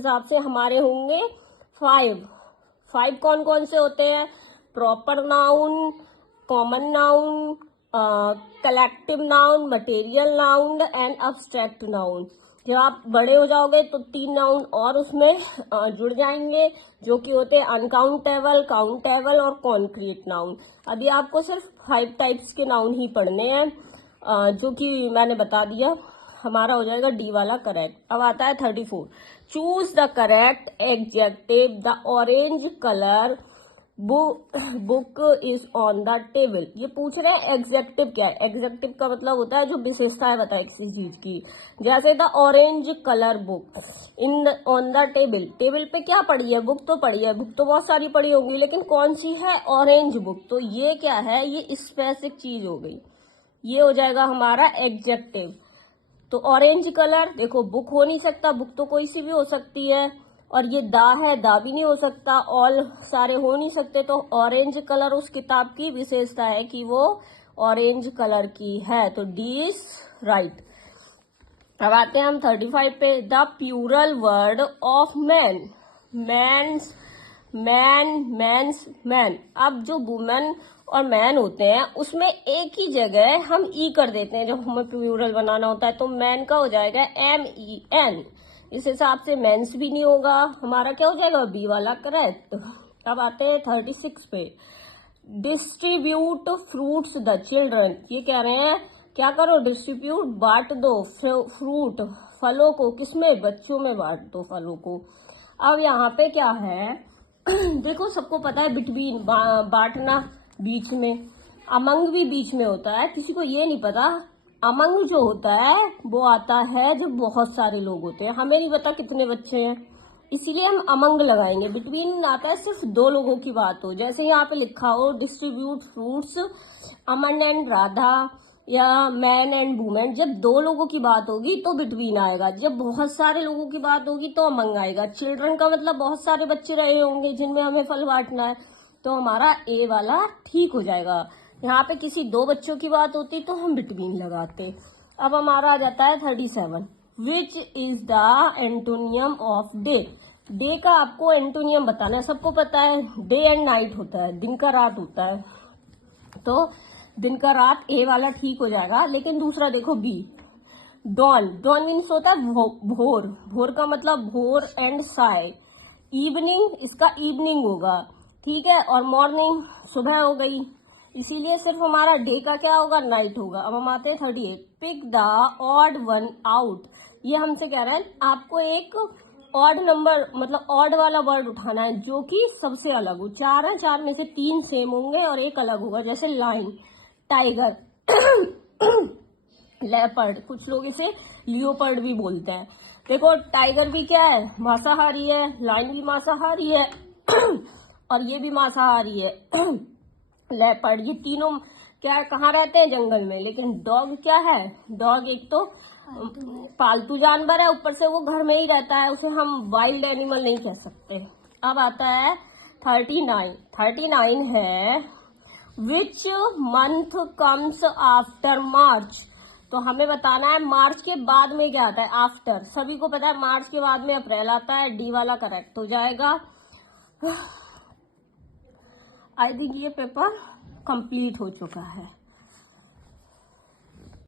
हिसाब से हमारे होंगे 5 कौन कौन से होते हैं? Proper noun, common noun, collective noun, material noun and abstract noun. जब आप बड़े हो जाओगे तो 3 नाउन और उसमें जुड़ जाएंगे, जो कि होते हैं अनकाउंटेबल, काउंटेबल और कॉन्क्रीट नाउन। अभी आपको सिर्फ 5 टाइप्स के नाउन ही पढ़ने हैं, जो कि मैंने बता दिया। हमारा हो जाएगा डी वाला करेक्ट। अब आता है 34, choose the correct adjective. The orange colour book is on the table. ये पूछ रहे हैं एग्जेक्टिव क्या है। एग्जेक्टिव का मतलब होता है जो विशेषताएं बताए किसी चीज की। जैसे the orange colour book in on the table. Table पे क्या पड़ी है? बुक तो पड़ी है। बुक तो बहुत सारी पड़ी होंगी, लेकिन कौन सी है? Orange book. तो ये क्या है? ये स्पेसिफिक चीज हो गई। ये हो जाएगा हमारा एग्जेक्टिव। तो ऑरेंज कलर, देखो बुक हो नहीं सकता, बुक तो कोई सी भी हो सकती है। और ये दा है, दा भी नहीं हो सकता, ऑल सारे हो नहीं सकते। तो ऑरेंज कलर उस किताब की विशेषता है कि वो ऑरेंज कलर की है। तो डी इज राइट। अब आते हैं हम 35 पे। The plural word of man, mans, mans, man. अब जो वुमेन और मैन होते हैं उसमें एक ही जगह हम ई कर देते हैं जब हमें प्लूरल बनाना होता है। तो मैन का हो जाएगा MEN। इस हिसाब से मेंस भी नहीं होगा। हमारा क्या हो जाएगा? बी वाला करेक्ट। अब आते हैं 36 पे। Distribute fruits the children. ये कह रहे हैं क्या करो? डिस्ट्रीब्यूट, बांट दो फ्रूट, फलों को। किसमें? बच्चों में बांट दो फलों को। अब यहाँ पे क्या है? देखो सबको पता है बिटवीन, बांटना बीच में, अमंग भी बीच में होता है। किसी को ये नहीं पता अमंग जो होता है वो आता है जब बहुत सारे लोग होते हैं। हमें नहीं पता कितने बच्चे हैं, इसीलिए हम अमंग लगाएंगे। बिटवीन आता है सिर्फ 2 लोगों की बात हो। जैसे यहाँ पे लिखा हो distribute fruits Aman and Radha, या मैन एंड वुमेन। जब 2 लोगों की बात होगी तो बिटवीन आएगा, जब बहुत सारे लोगों की बात होगी तो अमंग आएगा। चिल्ड्रन का मतलब बहुत सारे बच्चे रहे होंगे जिनमें हमें फल बांटना है, तो हमारा ए वाला ठीक हो जाएगा। यहाँ पे किसी 2 बच्चों की बात होती तो हम बिटवीन लगाते। अब हमारा आ जाता है 37, which is the antonym of day. Day का आपको एंटोनियम बताना है। सबको पता है डे एंड नाइट होता है, दिन का रात होता है। तो दिन का रात ए वाला ठीक हो जाएगा। लेकिन दूसरा देखो बी, डॉन। डॉन मीन्स होता है भोर। भोर का मतलब भोर एंड साय। इवनिंग, इसका इवनिंग होगा, ठीक है। और मॉर्निंग सुबह हो गई, इसीलिए सिर्फ हमारा डे का क्या होगा? नाइट होगा। अब हम आते हैं 38, pick the odd one out. ये हमसे कह रहा है आपको एक ऑड नंबर, मतलब ऑड वाला वर्ड उठाना है जो कि सबसे अलग हो। 4 है, 4 में से 3 सेम होंगे और एक अलग होगा। जैसे लाइन, टाइगर, लेपर्ड, कुछ लोग इसे लियोपर्ड भी बोलते हैं। देखो टाइगर भी क्या है? मांसाहारी है, लाइन भी मांसाहारी है और ये भी मांसाहारी है। लेपर्ड, ये तीनों क्या है? कहाँ रहते हैं? जंगल में। लेकिन डॉग क्या है? डॉग एक तो पालतू जानवर है, ऊपर से वो घर में ही रहता है, उसे हम वाइल्ड एनिमल नहीं कह सकते। अब आता है 39। 39 है which month comes after March. तो हमें बताना है मार्च के बाद में क्या आता है? आफ्टर। सभी को पता है मार्च के बाद में अप्रैल आता है। डी वाला करेक्ट हो जाएगा। आई थिंक ये पेपर कंप्लीट हो चुका है।